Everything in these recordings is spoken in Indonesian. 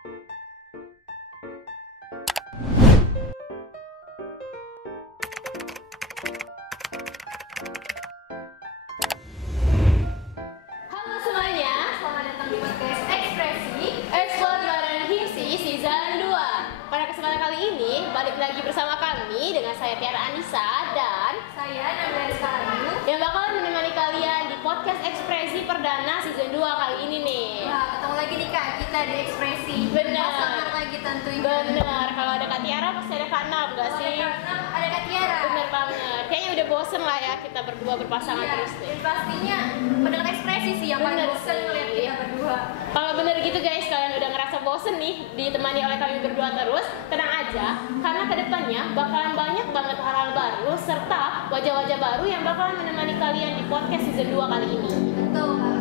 Halo semuanya, selamat datang di podcast Ekspresi Explore bareng Himsi Season 2. Pada kesempatan kali ini, balik lagi bersama kami dengan saya Tiara Anissa dan Saya Nabila Rizka Ayu. yang bakalan menemani kalian di podcast Ekspresi Perdana Season 2 kali ini nih. Wah, ketemu lagi nih Kak, kita di Ekspresi. Benar. Pasangan lagi tentunya. Bener, kalau ada Kak Tiara pasti ada Kak Nam, gak sih? Ada Kak Tiara. Bener banget, kayaknya udah bosen lah ya kita berdua berpasangan Iya, terus nih. dan pastinya pendengar Ekspresi sih yang paling Bener bosan sih. ngeliat kita berdua. Kalau bener gitu guys, kalian udah ngerasa bosen nih ditemani oleh kami berdua terus, tenang aja, karena kedepannya bakalan banyak banget hal-hal baru serta wajah-wajah baru yang bakalan menemani kalian di podcast season 2 kali ini. Betul Kak.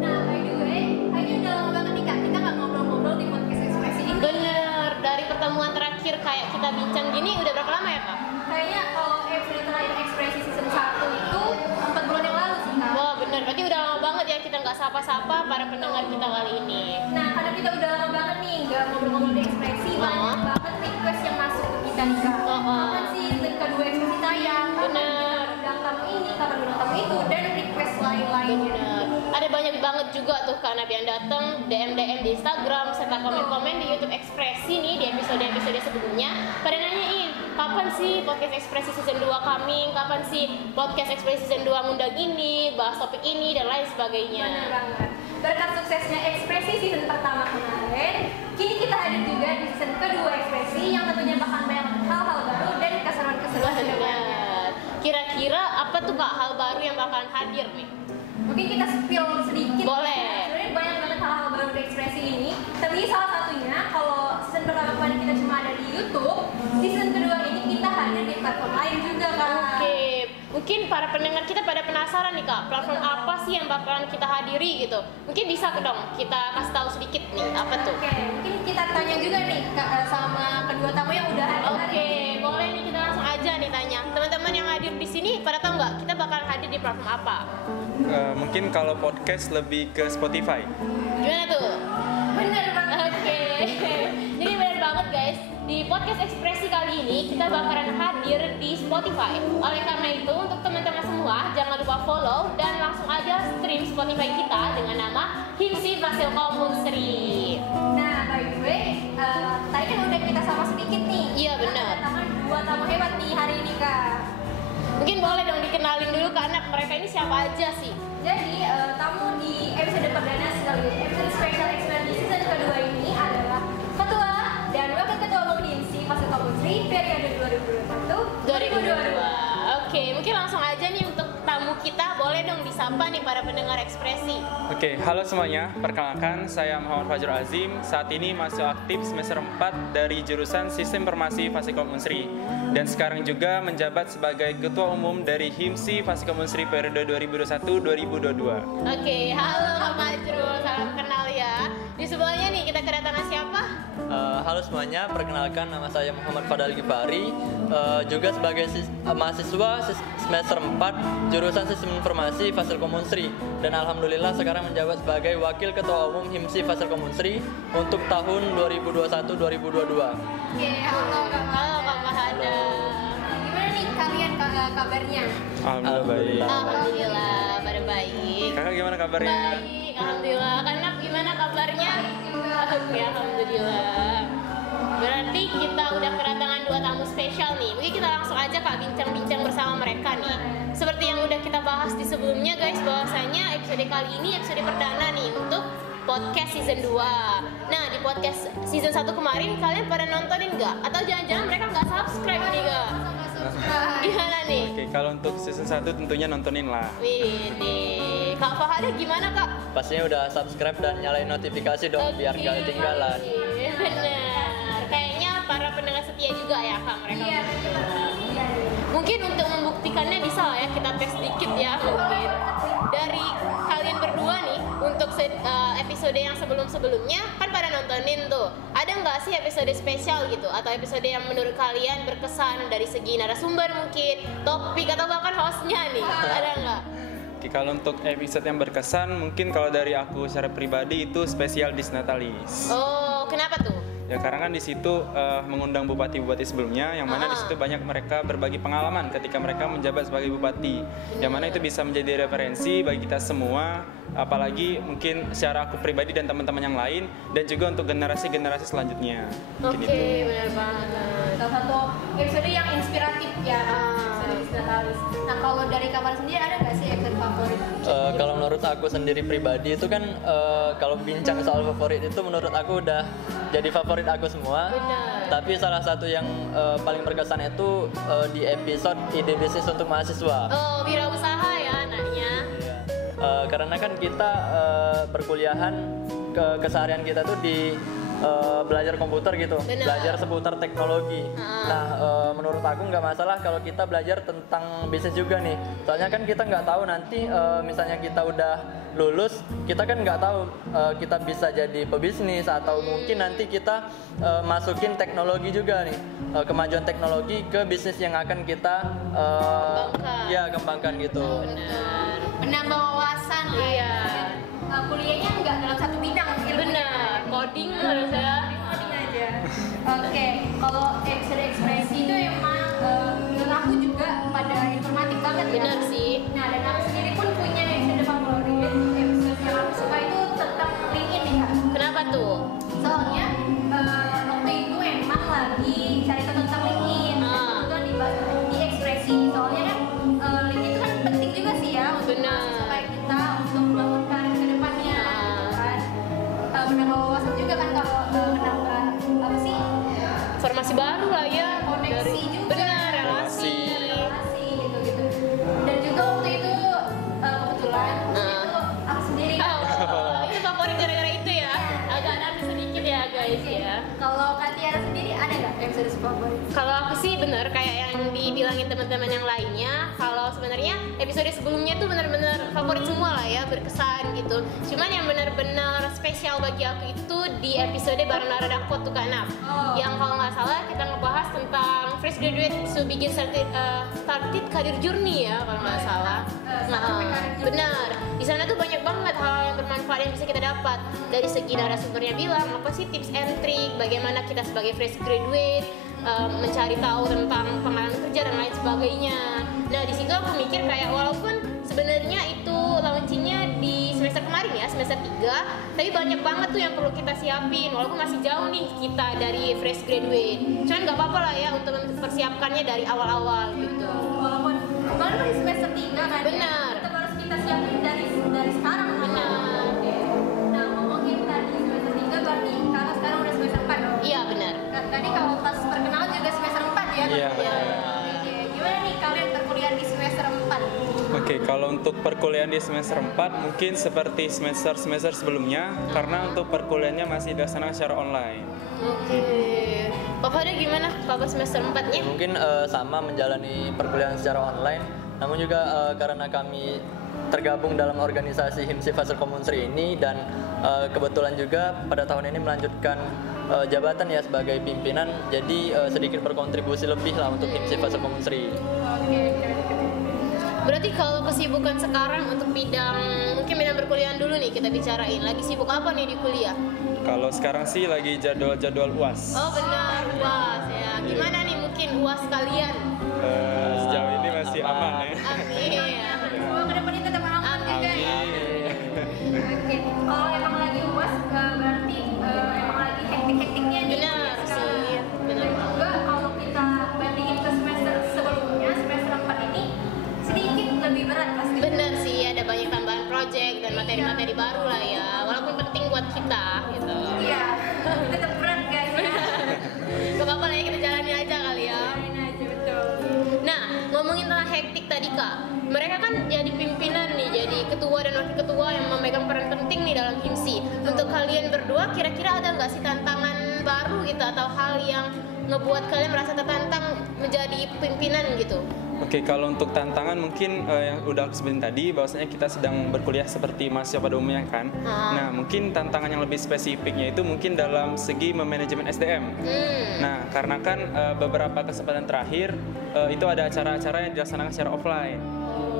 Nah, by the way, kayaknya udah lama banget nih Kak, kita nggak ngobrol-ngobrol di podcast Ekspresi ini. Bener, dari pertemuan terakhir kayak kita bincang gini udah berapa lama ya Kak? Kayaknya kalau episode terakhir Ekspresi season 1 itu 4 bulan yang lalu sih Kak. Wah bener, berarti udah lama banget ya kita nggak sapa-sapa para pendengar kita kali ini. Nah, karena kita udah lama banget nih nggak ngobrol-ngobrol di Ekspresi, banyak banget request yang masuk ke kita nih Kak. Kapan sih season kedua Ekspresi tayang? Kapan Bener. kita undang tamu ini? Kapan undang tamu itu? Dan request lain-lainnya. Bener. Ada banyak banget juga tuh Kak Nabi yang datang DM di Instagram serta komen-komen di YouTube Ekspresi nih di episode-episode sebelumnya pada nanyain kapan sih podcast Ekspresi season 2 coming, kapan sih podcast Ekspresi season 2 ngundang ini, bahas topik ini dan lain sebagainya. Bener banget. Berkat suksesnya Ekspresi season pertama kemarin, kini kita hadir juga di season kedua Ekspresi yang tentunya bakal banyak hal-hal baru dan keseruan-keseruan ke depannya. Bener. Kira-kira apa tuh Kak hal baru yang bakalan hadir nih? Mungkin kita spill sedikit. Boleh. Sebenarnya banyak banget hal-hal baru di Ekspresi ini. Tapi salah satunya kalau season pertama kemarin kita cuma ada di YouTube, season kedua ini kita hadir di platform lain juga Kak. Oke, mungkin para pendengar kita pada penasaran nih Kak, platform apa sih yang bakalan kita hadiri gitu? Mungkin bisa dong kita kasih tahu sedikit nih, apa tuh? Oke, mungkin kita tanya juga nih Kak, sama kedua tamu yang udah hadir. Oke, boleh nih kita langsung aja nih tanya. Teman-teman yang hadir di sini pada tahu nggak kita bakal hadir di platform apa? Mungkin kalau podcast lebih ke Spotify. Gimana tuh? Bener banget. Oke, jadi benar banget guys. Di podcast Ekspresi kali ini kita bakalan hadir di Spotify. Oleh karena itu untuk teman-teman semua jangan lupa follow dan langsung aja stream Spotify kita dengan nama Himsi Fasilkom Unsri. Nah, by the way, tadi kan udah kita sama sedikit nih. Iya, benar. Kita dua tamu hebat nih hari ini Kak. Mungkin boleh dong dikenalin dulu ke anak mereka ini siapa aja sih? Jadi tamu di episode perdana sekaligus episode spesial Ekspresi season kedua ini adalah Ketua dan Wakil Ketua Umum Himsi Fasilkom Unsri periode 2021-2022. Oke, mungkin langsung aja nih untuk tamu kita boleh dong disapa nih para pendengar Ekspresi. Oke, halo semuanya. Perkenalkan, saya Muhammad Fajrul Azim. Saat ini masih aktif semester 4 dari jurusan Sistem Informasi Fasilkom Unsri. Dan sekarang juga menjabat sebagai Ketua Umum dari Himsi Fasilkom Unsri periode 2021-2022. Oke, halo Kak Majrul, salam kenal ya. Di sebelahnya nih kita kedatangan siapa? Halo semuanya, perkenalkan nama saya Muhammad Fadal Gifari, juga sebagai mahasiswa semester 4 jurusan Sistem Informasi Fasilkom Unsri, dan alhamdulillah sekarang menjabat sebagai Wakil Ketua Umum Himsi Fasilkom Unsri untuk tahun 2021-2022. Oke, halo Kak. Halo Kak Mahada. Gimana nih kalian kabarnya? Alhamdulillah baik. Alhamdulillah, pada baik. Kakak gimana kabarnya? Baik, alhamdulillah. Karena gimana kabarnya? Oke, alhamdulillah. Berarti kita udah kedatangan dua tamu spesial nih. Mungkin kita langsung aja Kak bincang-bincang bersama mereka nih. Seperti yang udah kita bahas di sebelumnya guys, bahwasanya episode kali ini episode perdana nih untuk podcast season 2. Nah, di podcast season 1 kemarin kalian pada nontonin nggak? Atau jangan-jangan mereka nggak subscribe nih Kak? Gimana nih? Oke, kalau untuk season 1 tentunya nontonin lah. Wih, Kak Fahada gimana Kak? Pastinya udah subscribe dan nyalain notifikasi dong biar gak ketinggalan. Bener, kayaknya para pendengar setia juga ya Kak mereka. Iya, Mungkin untuk membuktikannya bisa lah ya kita tes dikit ya mungkin. Dari kalian berdua nih untuk episode yang sebelum-sebelumnya kan pada nontonin tuh. Ada nggak sih episode spesial gitu atau episode yang menurut kalian berkesan dari segi narasumber mungkin, topik atau bahkan hostnya nih? Ada nggak? Oke, kalau untuk episode yang berkesan, mungkin kalau dari aku secara pribadi itu spesial Disnatalis. Oh, kenapa tuh? Ya karena kan di situ mengundang bupati-bupati sebelumnya, yang mana di situ banyak mereka berbagi pengalaman ketika mereka menjabat sebagai bupati, yang mana itu bisa menjadi referensi bagi kita semua, apalagi mungkin secara aku pribadi dan teman-teman yang lain, dan juga untuk generasi-generasi selanjutnya. Oke, Mungkin itu. benar banget. Salah satu episode yang inspiratif ya, episode Istiqlalis. Nah kalau dari kabar sendiri ada nggak sih episode favorit? Kalau menurut aku sendiri pribadi itu kan kalau bincang soal favorit itu menurut aku udah jadi favorit aku semua. Benar. Tapi salah satu yang paling berkesan itu di episode ide bisnis untuk mahasiswa. Oh, wirausaha ya anaknya. Karena kan kita perkuliahan keseharian kita tuh di belajar komputer gitu, Benar. belajar seputar teknologi. Nah, menurut aku nggak masalah kalau kita belajar tentang bisnis juga nih. Soalnya kan kita nggak tahu nanti misalnya kita udah lulus, kita kan nggak tahu kita bisa jadi pebisnis atau mungkin nanti kita masukin teknologi juga nih, kemajuan teknologi ke bisnis yang akan kita kembangkan gitu. Benar. Menambah wawasan lah. Iya. Kuliahnya nggak dalam satu bidang. Benar. Coding menurut saya. Coding aja. Oke, kalau episode ekspresi itu emang menurut aku juga pada informatif banget ya. Benar sih. Nah, dan aku sendiri pun punya episode favorit. Episode yang aku suka itu tentang LinkedIn nih kak. Kenapa tuh? Soalnya waktu itu emang lagi cari tahu tentang LinkedIn. Kebetulan dibahas di ekspresi. Soalnya kan LinkedIn itu kan penting juga sih ya untuk Benar. supaya kita untuk membangun karir ke depannya. Kan menambah wawasan juga kan kalau menambah apa sih Informasi baru lah ya. koneksi juga. Benar, relasi. Relasi gitu. Dan juga waktu itu kebetulan itu aku sendiri. Oh, itu favorit gara-gara itu ya. Agak aneh sedikit ya guys ya. Kalau Kak Tiara sendiri ada nggak episode favorit? Kalau aku sih bener kayak yang dibilangin teman-teman yang lainnya. Kalau sebenarnya episode sebelumnya tuh bener-bener favorit semua lah ya, berkesan gitu. Cuman yang bener-bener spesial bagi aku itu di episode bareng Naradako tuh Kak Naf. Yang kalau nggak salah kita ngebahas tentang fresh graduate to begin started career journey ya kalau nggak salah. Benar. Di sana tuh banyak banget hal yang bermanfaat yang bisa kita dapat. Dari segi narasumbernya bilang apa sih tips and trick, bagaimana kita sebagai fresh graduate mencari tahu tentang pengalaman kerja dan lain sebagainya. Nah di situ aku mikir kayak walaupun sebenarnya itu launchingnya di semester kemarin ya, semester 3, tapi banyak banget tuh yang perlu kita siapin walaupun masih jauh nih kita dari fresh graduate. Cuman nggak apa-apa lah ya untuk mempersiapkannya dari awal-awal gitu. Walaupun baru di semester 3 kan. Benar. Tetap harus kita siapin dari sekarang. Benar. Oke. Nah ngomongin tadi semester 3 berarti kalau sekarang udah semester 4 dong. Iya benar. Nah, tadi kalau pas perkenalan juga semester 4 ya. Iya. Oke. Gimana nih kalian perkuliahan di semester 4? Oke, kalau untuk perkuliahan di semester 4 mungkin seperti semester-semester sebelumnya, karena untuk perkuliahannya masih dilaksanakan secara online. Oke. Pak Fadil gimana kabar semester 4-nya? Mungkin sama menjalani perkuliahan secara online, namun juga karena kami tergabung dalam organisasi HIMSI Fasilkom Unsri ini dan kebetulan juga pada tahun ini melanjutkan jabatan ya sebagai pimpinan, jadi sedikit berkontribusi lebih lah untuk HIMSI Fasilkom Unsri. Oke. Berarti kalau kesibukan sekarang untuk mungkin bidang perkuliahan dulu nih kita bicarain. Lagi sibuk apa nih di kuliah? Kalau sekarang sih lagi jadwal-jadwal UAS. Oh benar, UAS ya. Gimana nih mungkin UAS kalian? Sejauh ini masih aman ya. Amin. Semoga kedepannya tetap aman juga ya. Oke. Kalau emang lagi UAS berarti emang lagi hektik-hektiknya nih. Benar sekarang. sih, benar Dan juga kalau kita bandingin ke semester sebelumnya, semester 4 ini sedikit lebih berat pasti. Benar sih, ada banyak tambahan project dan materi-materi baru lah ya. Walaupun penting buat kita gitu. Iya. Tetap berat guys. Gak apa-apa lah ya, kita jalani aja kali ya. Jalanin aja betul. Nah, ngomongin tentang hektik tadi Kak, mereka kan jadi pimpinan nih, jadi ketua dan wakil ketua yang memegang peran penting nih dalam HIMSI. Untuk kalian berdua, kira-kira ada nggak sih tantangan baru gitu atau hal yang ngebuat kalian merasa tertantang menjadi pimpinan gitu? Oke, kalau untuk tantangan mungkin yang udah aku sebutin tadi, bahwasanya kita sedang berkuliah seperti mahasiswa pada umumnya kan. Nah, mungkin tantangan yang lebih spesifiknya itu mungkin dalam segi memanajemen SDM. Nah, karena kan beberapa kesempatan terakhir itu ada acara-acara yang dilaksanakan secara offline.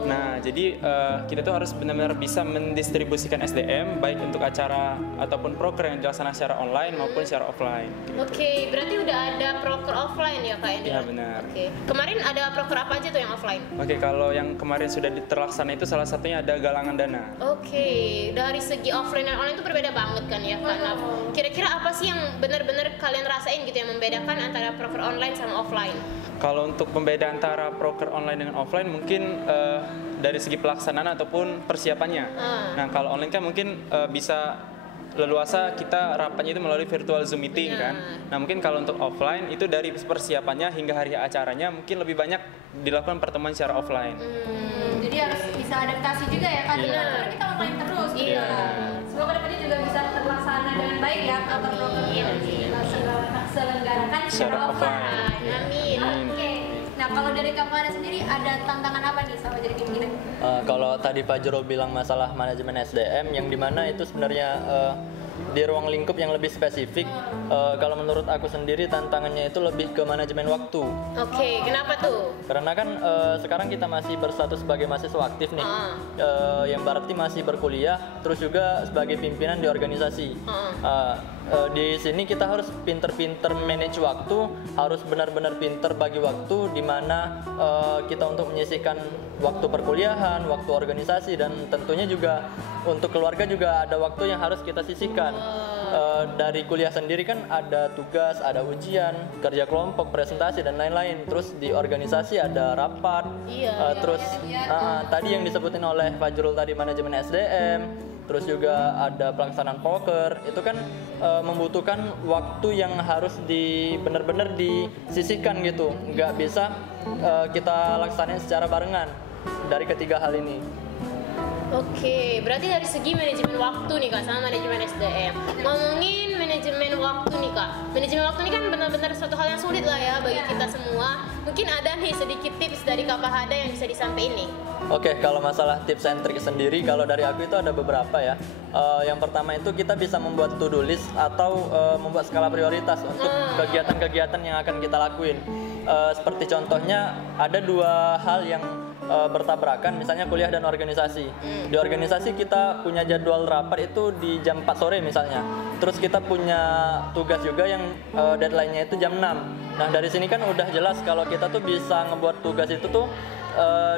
Nah, jadi kita tuh harus benar-benar bisa mendistribusikan SDM baik untuk acara ataupun proker yang dilaksanakan secara online maupun secara offline. Oke, berarti udah ada proker offline ya Kak Endra? Iya benar. Oke, kemarin ada proker apa aja tuh yang offline? Oke, kalau yang kemarin sudah terlaksana itu salah satunya ada galangan dana. Oke, dari segi offline dan online itu berbeda banget kan ya Kak? Nah, kira-kira apa sih yang benar-benar kalian rasain gitu yang membedakan antara proker online sama offline? Kalau untuk pembeda antara proker online dengan offline mungkin dari segi pelaksanaan ataupun persiapannya. Nah, kalau online kan mungkin bisa leluasa kita rapatnya itu melalui virtual Zoom meeting kan. Nah, mungkin kalau untuk offline itu dari persiapannya hingga hari acaranya mungkin lebih banyak dilakukan pertemuan secara offline. Jadi harus bisa adaptasi juga ya Kak, karena kita online terus. Iya. Semoga kedepannya juga bisa terlaksana dengan baik ya proker-proker yang diselenggarakan secara offline. Amin. Oke. Nah, kalau dari Kak Farah sendiri ada tantangan apa nih sama jadi pimpinan? Kalau tadi Pak Jero bilang masalah manajemen SDM, yang dimana itu sebenarnya di ruang lingkup yang lebih spesifik. Kalau menurut aku sendiri tantangannya itu lebih ke manajemen waktu. Oke, kenapa tuh? Karena kan sekarang kita masih berstatus sebagai mahasiswa aktif nih, yang berarti masih berkuliah, terus juga sebagai pimpinan di organisasi. Di sini kita harus pinter-pinter manage waktu, harus benar-benar pinter bagi waktu, di mana kita untuk menyisihkan waktu perkuliahan, waktu organisasi, dan tentunya juga untuk keluarga juga ada waktu yang harus kita sisihkan. Dari kuliah sendiri kan ada tugas, ada ujian, kerja kelompok, presentasi, dan lain-lain. Terus di organisasi ada rapat, terus tadi yang disebutin oleh Fajrul tadi manajemen SDM, terus juga ada pelaksanaan poker. Itu kan membutuhkan waktu yang harus benar-benar disisihkan gitu, nggak bisa kita laksanain secara barengan dari ketiga hal ini. Oke, berarti dari segi manajemen waktu nih Kak sama manajemen SDM. Ngomongin manajemen waktu nih Kak, manajemen waktu ini kan benar-benar suatu hal yang sulit lah ya bagi kita semua. Mungkin ada nih sedikit tips dari Kak Fahada yang bisa disampaikan nih. Oke, kalau masalah tips and trick sendiri, kalau dari aku itu ada beberapa ya. Yang pertama itu kita bisa membuat to-do list atau membuat skala prioritas untuk kegiatan-kegiatan yang akan kita lakuin. Seperti contohnya ada dua hal yang bertabrakan, misalnya kuliah dan organisasi. Di organisasi kita punya jadwal rapat itu di jam 4 sore misalnya. Terus kita punya tugas juga yang deadline-nya itu jam 6. Nah, dari sini kan udah jelas kalau kita tuh bisa ngebuat tugas itu tuh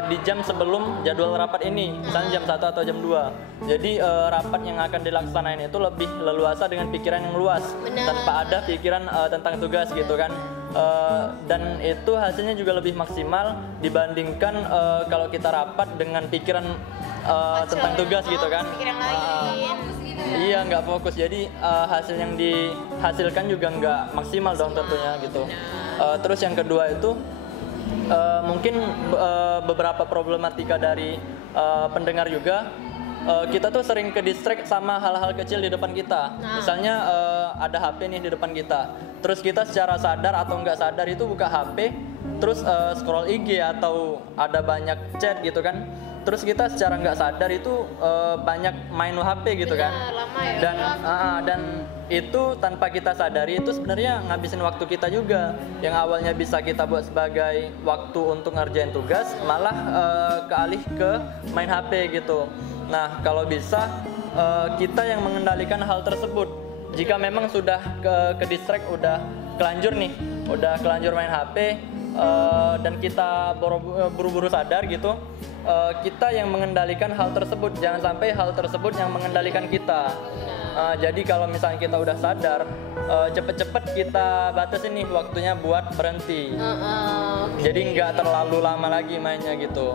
di jam sebelum jadwal rapat ini, misalnya jam 1 atau jam 2. Jadi rapat yang akan dilaksanain itu lebih leluasa dengan pikiran yang luas, tanpa ada pikiran tentang tugas gitu kan. Dan itu hasilnya juga lebih maksimal dibandingkan kalau kita rapat dengan pikiran tentang tugas gitu kan. Iya, nggak fokus, jadi hasil yang dihasilkan juga nggak maksimal dong tentunya gitu. Terus yang kedua itu mungkin beberapa problematika dari pendengar juga, kita tuh sering ke distract sama hal-hal kecil di depan kita. Misalnya ada HP nih di depan kita, terus kita secara sadar atau nggak sadar itu buka HP, terus scroll IG atau ada banyak chat gitu kan. Terus kita secara nggak sadar itu banyak main HP gitu kan. Lama ya. Dan itu tanpa kita sadari itu sebenarnya ngabisin waktu kita juga. Yang awalnya bisa kita buat sebagai waktu untuk ngerjain tugas, malah kealih ke main HP gitu. Nah, kalau bisa kita yang mengendalikan hal tersebut. Jika memang sudah ke distract, udah kelanjur nih, udah kelanjur main HP, dan kita buru-buru sadar gitu, kita yang mengendalikan hal tersebut, jangan sampai hal tersebut yang mengendalikan kita. Jadi kalau misalnya kita udah sadar, cepet-cepet kita batasin nih waktunya buat berhenti. Jadi nggak terlalu lama lagi mainnya gitu.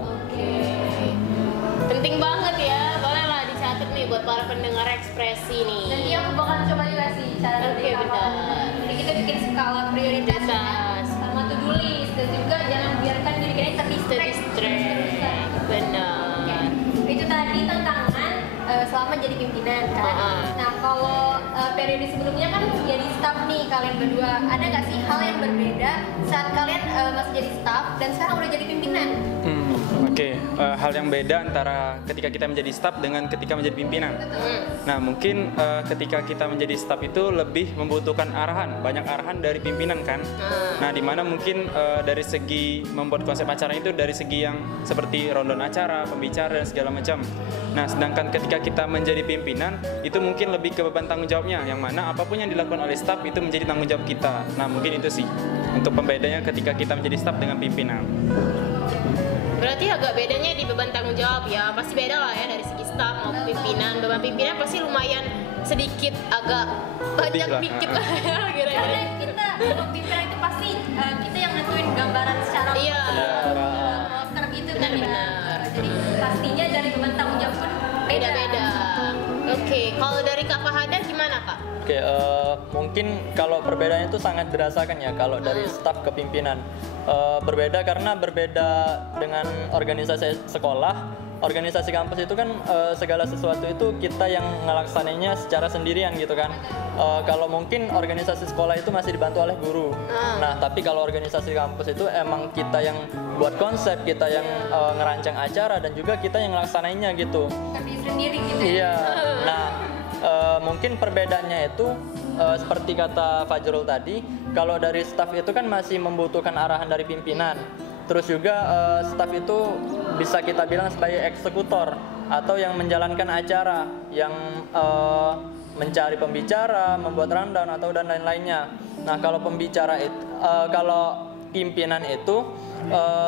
Penting banget ya, bolehlah dicatat nih buat para pendengar ekspresi nih. Nanti aku bakal coba juga sih cara benar. Jadi kita bikin skala prioritas sama to-do list, dan juga jangan biarkan diri kita terdistract. Benar. Itu tadi tantangan selama jadi pimpinan kan. Nah, kalau periode sebelumnya kan jadi staff nih kalian berdua, ada nggak sih hal yang berbeda saat kalian masih jadi staff dan sekarang udah jadi pimpinan? Oke. Hal yang beda antara ketika kita menjadi staff dengan ketika menjadi pimpinan. Nah, mungkin ketika kita menjadi staff itu lebih membutuhkan arahan, banyak arahan dari pimpinan kan. Nah, dimana mungkin dari segi membuat konsep acara itu dari segi yang seperti rondon acara, pembicara dan segala macam. Nah, sedangkan ketika kita menjadi pimpinan itu mungkin lebih ke beban tanggung jawabnya, yang mana apapun yang dilakukan oleh staff itu menjadi tanggung jawab kita. Nah, mungkin itu sih untuk pembedanya ketika kita menjadi staff dengan pimpinan. Berarti agak bedanya di beban tanggung jawab ya, pasti beda lah ya dari segi staff maupun pimpinan. Beban pimpinan pasti lumayan sedikit, agak banyak lah. dikit lah ya kira-kira. Karena kita pimpinan itu pasti kita yang nentuin gambaran secara Iya. poster gitu kan ya. Benar-benar. Jadi pastinya dari beban tanggung jawab pun Beda-beda. Oke, kalau dari Kak Fahada gimana Kak? Oke, mungkin kalau perbedaannya itu sangat dirasakan ya kalau dari staf ke pimpinan. Berbeda karena berbeda dengan organisasi sekolah, organisasi kampus itu kan segala sesuatu itu kita yang ngelaksanainya secara sendirian gitu kan. Kalau mungkin organisasi sekolah itu masih dibantu oleh guru. Nah, tapi kalau organisasi kampus itu emang kita yang buat konsep, kita yang ngerancang acara dan juga kita yang ngelaksanainya gitu. terdiri sendiri gitu ya. Iya. Nah, mungkin perbedaannya itu seperti kata Fajrul tadi, kalau dari staf itu kan masih membutuhkan arahan dari pimpinan. Terus juga staf itu bisa kita bilang sebagai eksekutor atau yang menjalankan acara, yang mencari pembicara, membuat rundown atau dan lain-lainnya. Nah, kalau pembicara itu, kalau pimpinan itu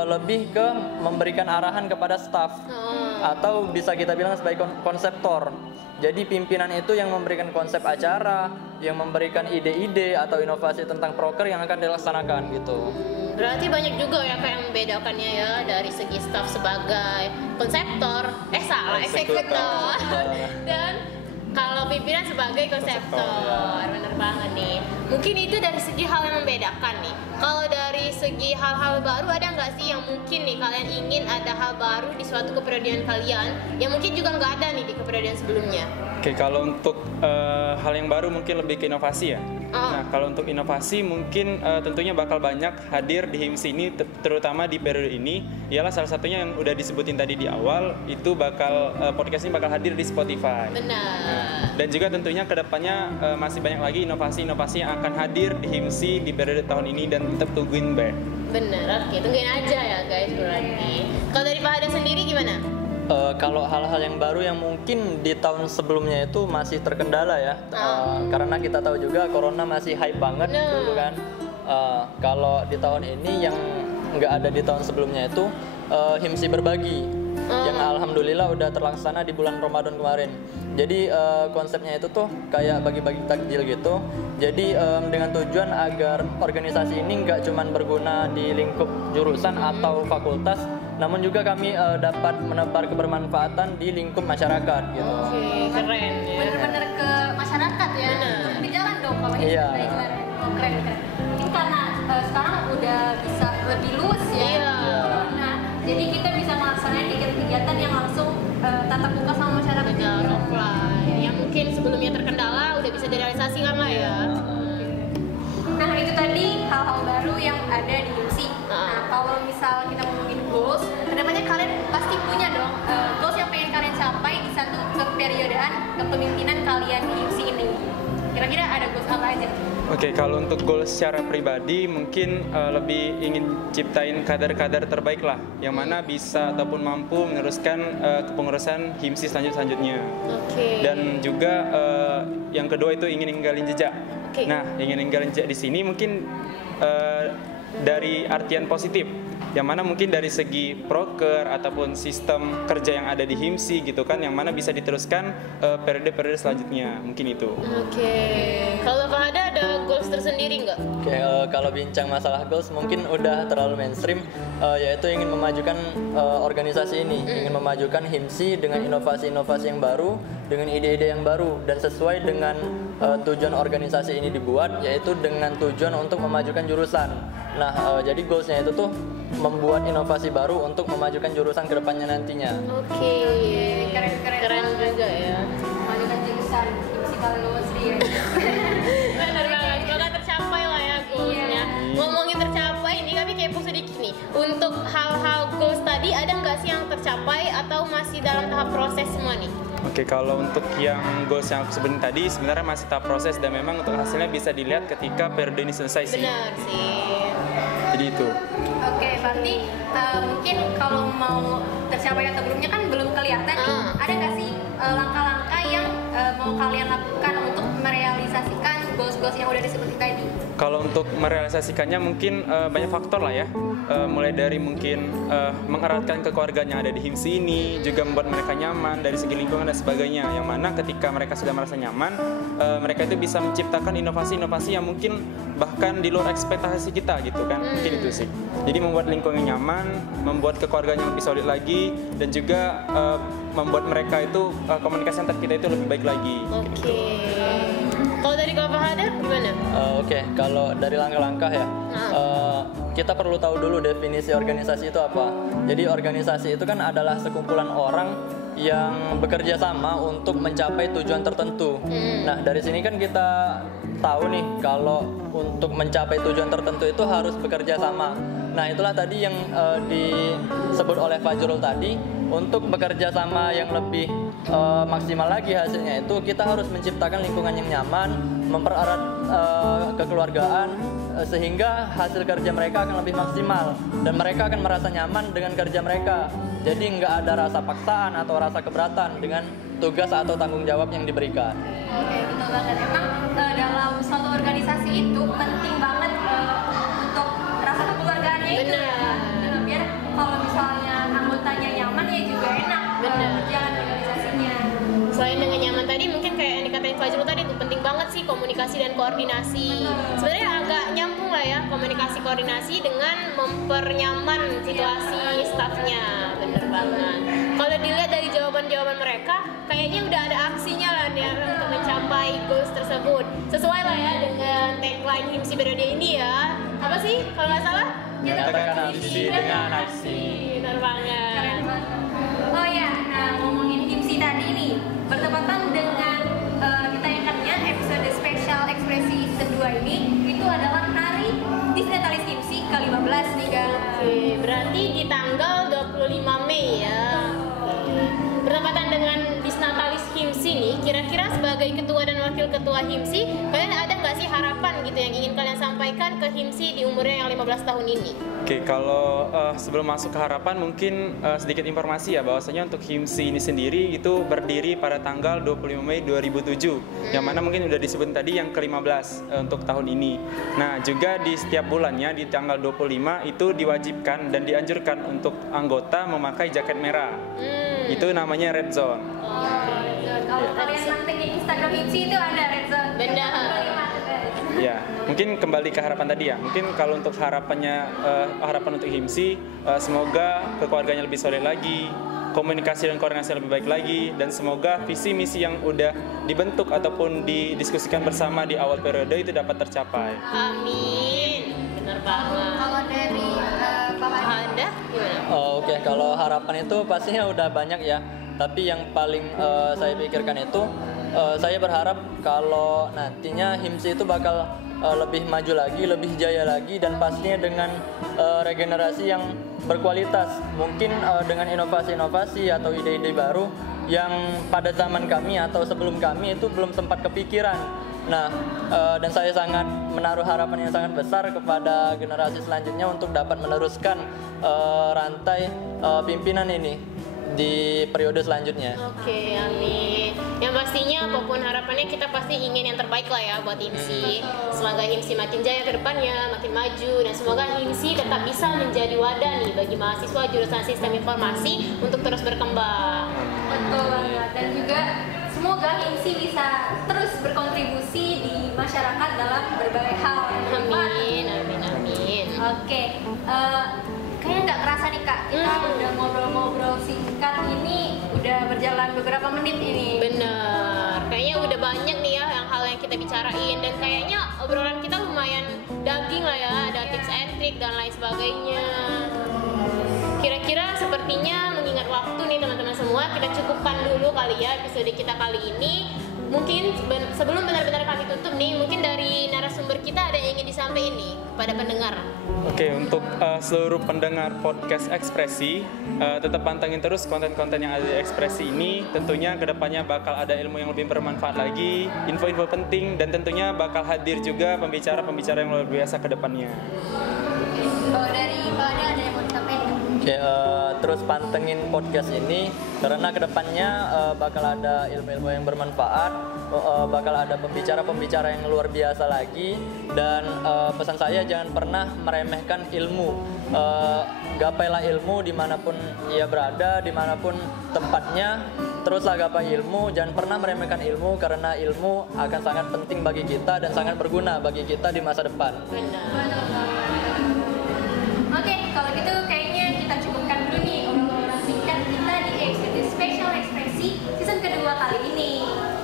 lebih ke memberikan arahan kepada staf atau bisa kita bilang sebagai konseptor. Jadi pimpinan itu yang memberikan konsep acara, yang memberikan ide-ide atau inovasi tentang proker yang akan dilaksanakan gitu. Berarti banyak juga ya kayak yang membedakannya ya dari segi staff sebagai konseptor, eksekutor, dan kalau pimpinan sebagai konseptor. Bener banget nih. Mungkin itu dari segi hal yang membedakan nih. Kalau dari segi hal-hal baru ada nggak sih yang mungkin nih kalian ingin ada hal baru di suatu kepribadian kalian yang mungkin juga nggak ada nih di kepribadian sebelumnya? Oke, kalau untuk hal yang baru mungkin lebih ke inovasi ya. Nah, kalau untuk inovasi mungkin tentunya bakal banyak hadir di HIMSI ini, terutama di periode ini. Ialah salah satunya yang udah disebutin tadi di awal, itu bakal podcast ini bakal hadir di Spotify. Benar. Dan juga tentunya kedepannya masih banyak lagi inovasi-inovasi yang akan hadir di HIMSI di periode tahun ini dan tetap tungguin Mbak. Bener, oke, tungguin aja ya guys berarti. Kalau dari Pak Hada sendiri gimana? Kalau hal-hal yang baru yang mungkin di tahun sebelumnya itu masih terkendala ya, karena kita tahu juga corona masih hype banget dulu kan. Kalau di tahun ini yang nggak ada di tahun sebelumnya itu HIMSI berbagi, yang alhamdulillah udah terlaksana di bulan Ramadan kemarin. Jadi konsepnya itu tuh kayak bagi-bagi takjil gitu. Jadi dengan tujuan agar organisasi ini nggak cuman berguna di lingkup jurusan atau fakultas, namun juga kami dapat menebar kebermanfaatan di lingkup masyarakat gitu. Oke, keren ya. Bener-bener ke masyarakat ya. Turun di jalan dong kalau ini Iya. keren. Mungkin karena sekarang udah bisa lebih luas ya. Iya. Nah, jadi kita bisa melaksanakan kegiatan yang langsung tatap muka sama masyarakat. Kejar offline yang mungkin sebelumnya terkendala udah bisa direalisasikan lah ya. Nah, itu tadi hal-hal baru yang ada di HIMSI. Nah, kalau misal kita ngomongin goals, kedepannya kalian pasti punya dong goals yang pengen kalian capai di satu keperiodean kepemimpinan kalian di HIMSI ini. Kira-kira ada goals apa aja? Oke, kalau untuk goal secara pribadi mungkin lebih ingin ciptain kader-kader terbaik lah, yang mana bisa ataupun mampu meneruskan kepengurusan HIMSI selanjutnya. Oke. Dan juga yang kedua itu ingin ninggalin jejak. Oke. Nah, ingin ninggalin jejak di sini mungkin dari artian positif, yang mana mungkin dari segi proker ataupun sistem kerja yang ada di HIMSI gitu kan, yang mana bisa diteruskan periode-periode selanjutnya, mungkin itu. Oke. Kalau Pak Hada ada goals tersendiri nggak? Oke, kalau bincang masalah goals mungkin udah terlalu mainstream, yaitu ingin memajukan organisasi ini, ingin memajukan HIMSI dengan inovasi-inovasi yang baru, dengan ide-ide yang baru, dan sesuai dengan tujuan organisasi ini dibuat, yaitu dengan tujuan untuk memajukan jurusan. Nah, jadi goalsnya itu tuh membuat inovasi baru untuk memajukan jurusan kedepannya nantinya. Oke. Keren juga ya. Memajukan jurusan HIMSI Kalungusri ya. Benar banget. dalam tahap proses semua nih? Oke, kalau untuk yang goals yang aku sebutin tadi sebenarnya masih tahap proses dan memang untuk hasilnya bisa dilihat ketika periode ini selesai sih. Benar sih. Jadi itu. Oke, berarti mungkin kalau mau tercapai atau belumnya kan belum kelihatan nih. Ada nggak sih langkah-langkah yang mau kalian lakukan untuk merealisasikan goals-goals yang udah disebutin tadi? Kalau untuk merealisasikannya mungkin banyak faktor lah ya. Mulai dari mungkin mengeratkan kekeluargaan yang ada di HIMSI ini, juga membuat mereka nyaman dari segi lingkungan dan sebagainya. Yang mana ketika mereka sudah merasa nyaman, mereka itu bisa menciptakan inovasi-inovasi yang mungkin bahkan di luar ekspektasi kita gitu kan. Mungkin itu sih. Jadi membuat lingkungan nyaman, membuat kekeluargaan yang lebih solid lagi, dan juga membuat mereka itu komunikasi antar kita itu lebih baik lagi. Oke. Kalau dari Kak Fahada gimana? Oke, kalau dari langkah-langkah ya, kita perlu tahu dulu definisi organisasi itu apa. Jadi organisasi itu kan adalah sekumpulan orang yang bekerja sama untuk mencapai tujuan tertentu. Nah, dari sini kan kita tahu nih kalau untuk mencapai tujuan tertentu itu harus bekerja sama. Nah, itulah tadi yang disebut oleh Fajrul tadi. Untuk bekerja sama yang lebih maksimal lagi hasilnya itu kita harus menciptakan lingkungan yang nyaman, mempererat kekeluargaan sehingga hasil kerja mereka akan lebih maksimal dan mereka akan merasa nyaman dengan kerja mereka. Jadi nggak ada rasa paksaan atau rasa keberatan dengan tugas atau tanggung jawab yang diberikan. Oke, betul banget. Emang dalam suatu organisasi itu penting banget untuk rasa kekeluargaannya itu ya. Biar kalau misalnya anggotanya nyaman ya juga enak berjalan organisasinya. Selain dengan nyaman tadi, mungkin kayak yang dikatain Fajrul tadi itu penting banget sih komunikasi dan koordinasi. Sebenarnya agak nyambung lah ya komunikasi koordinasi dengan mempernyaman situasi stafnya. Bener banget. Kalau dilihat dari jawaban-jawaban mereka, kayaknya udah ada aksinya lah ya untuk mencapai goals tersebut. Sesuai lah ya dengan tagline HIMSI periode ini ya. Apa sih kalau nggak salah? Nyatakan visi dengan aksi. Bener banget. Keren banget. Oh ya, nah ngomongin HIMSI tadi nih, bertepatan dengan kita ingatnya episode spesial ekspresi kedua ini, itu adalah hari Disnatalis HIMSI ke-15 nih guys. Oke, berarti di tanggal 25 Mei ya. Bertepatan dengan Disnatalis HIMSI nih, kira-kira sebagai ketua dan wakil ketua HIMSI, kalian ada nggak sih harapan gitu yang ingin kalian sampaikan ke HIMSI di umurnya yang 15 tahun ini? Oke, kalau sebelum masuk ke harapan mungkin sedikit informasi ya bahwasanya untuk HIMSI ini sendiri itu berdiri pada tanggal 25 Mei 2007 yang mana mungkin udah disebut tadi yang ke-15 untuk tahun ini. Nah, juga di setiap bulannya di tanggal 25 itu diwajibkan dan dianjurkan untuk anggota memakai jaket merah. Itu namanya red zone. Kalau kalian mantengin Instagram HIMSI itu ada red zone. Benar. Ya, mungkin kembali ke harapan tadi ya. Mungkin kalau untuk harapan untuk HIMSI, semoga kekeluarganya lebih solid lagi, komunikasi dan koordinasi lebih baik lagi, dan semoga visi misi yang udah dibentuk ataupun didiskusikan bersama di awal periode itu dapat tercapai. Amin. Benar banget. Kalau dari Pak Anda gimana? Oke, kalau harapan itu pastinya udah banyak ya. Tapi yang paling saya pikirkan itu, saya berharap kalau nantinya HIMSI itu bakal lebih maju lagi, lebih jaya lagi, dan pastinya dengan regenerasi yang berkualitas. Mungkin dengan inovasi-inovasi atau ide-ide baru yang pada zaman kami atau sebelum kami itu belum sempat kepikiran. Nah, dan saya sangat menaruh harapan yang sangat besar kepada generasi selanjutnya untuk dapat meneruskan rantai pimpinan ini di periode selanjutnya. Oke, amin. Yang pastinya apapun harapannya kita pasti ingin yang terbaik lah ya buat HIMSI. Semoga HIMSI makin jaya ke depannya, makin maju, dan semoga HIMSI tetap bisa menjadi wadah nih bagi mahasiswa jurusan Sistem Informasi untuk terus berkembang. Betul banget. Dan juga semoga HIMSI bisa terus berkontribusi di masyarakat dalam berbagai hal. Amin, amin, amin. Oke, kayaknya nggak kerasa nih Kak, kita udah ngobrol-ngobrol singkat ini, udah berjalan beberapa menit ini. Bener, kayaknya udah banyak nih ya hal yang kita bicarain, dan kayaknya obrolan kita lumayan daging lah ya, ada tips and trick dan lain sebagainya. Kira-kira sepertinya mengingat waktu nih teman-teman semua, kita cukupkan dulu kali ya episode kita kali ini. Mungkin sebelum benar-benar kami tutup nih, mungkin dari narasumber kita ada yang ingin disampaikan nih kepada pendengar? Oke, untuk seluruh pendengar podcast Ekspresi, tetap pantengin terus konten-konten yang ada di Ekspresi ini. Tentunya kedepannya bakal ada ilmu yang lebih bermanfaat lagi, info-info penting, dan tentunya bakal hadir juga pembicara-pembicara yang luar biasa ke depannya. Kalau dari Pak Ade ada yang mau disampaikan? Oke, terus pantengin podcast ini karena kedepannya bakal ada ilmu-ilmu yang bermanfaat, bakal ada pembicara-pembicara yang luar biasa lagi, dan pesan saya jangan pernah meremehkan ilmu. Gapailah ilmu dimanapun ia berada, dimanapun tempatnya. Teruslah gapai ilmu, jangan pernah meremehkan ilmu karena ilmu akan sangat penting bagi kita dan sangat berguna bagi kita di masa depan. Oke, kalau gitu kayaknya kita cukupkan dulu nih obrolan singkat kita di episode Special Ekspresi season kedua kali ini.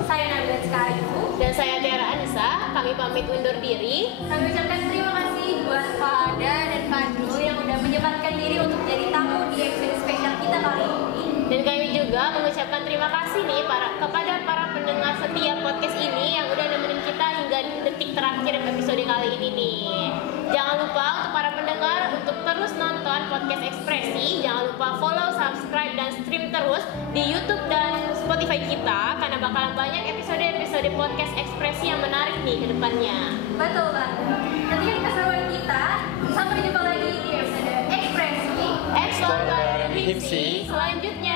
Saya Nabila Sekalibu Dan saya Tiara Anissa, kami pamit undur diri. Kami ucapkan terima kasih buat Pak Ada dan Pak Dru yang udah menyempatkan diri untuk jadi tamu di episode spesial kita kali ini. Dan kami juga mengucapkan terima kasih nih kepada para pendengar setiap podcast ini yang udah nemenin kita hingga detik terakhir episode kali ini nih. Jangan lupa untuk para pendengar untuk terus nonton podcast Ekspresi. Jangan lupa follow, subscribe, dan stream terus di YouTube dan Spotify kita karena bakalan banyak episode-episode podcast Ekspresi yang menarik nih ke depannya. Betul banget. Nantikan keseruan kita. Sampai jumpa lagi di episode Ekspresi Explore bareng Himsi selanjutnya.